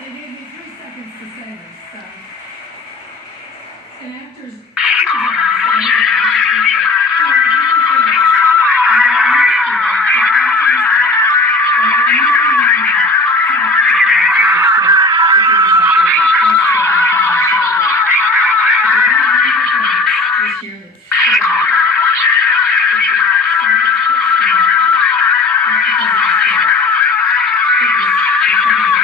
They gave me 3 seconds to say this, so. And actors this year that's still which is self-esteem, not because it was good. It was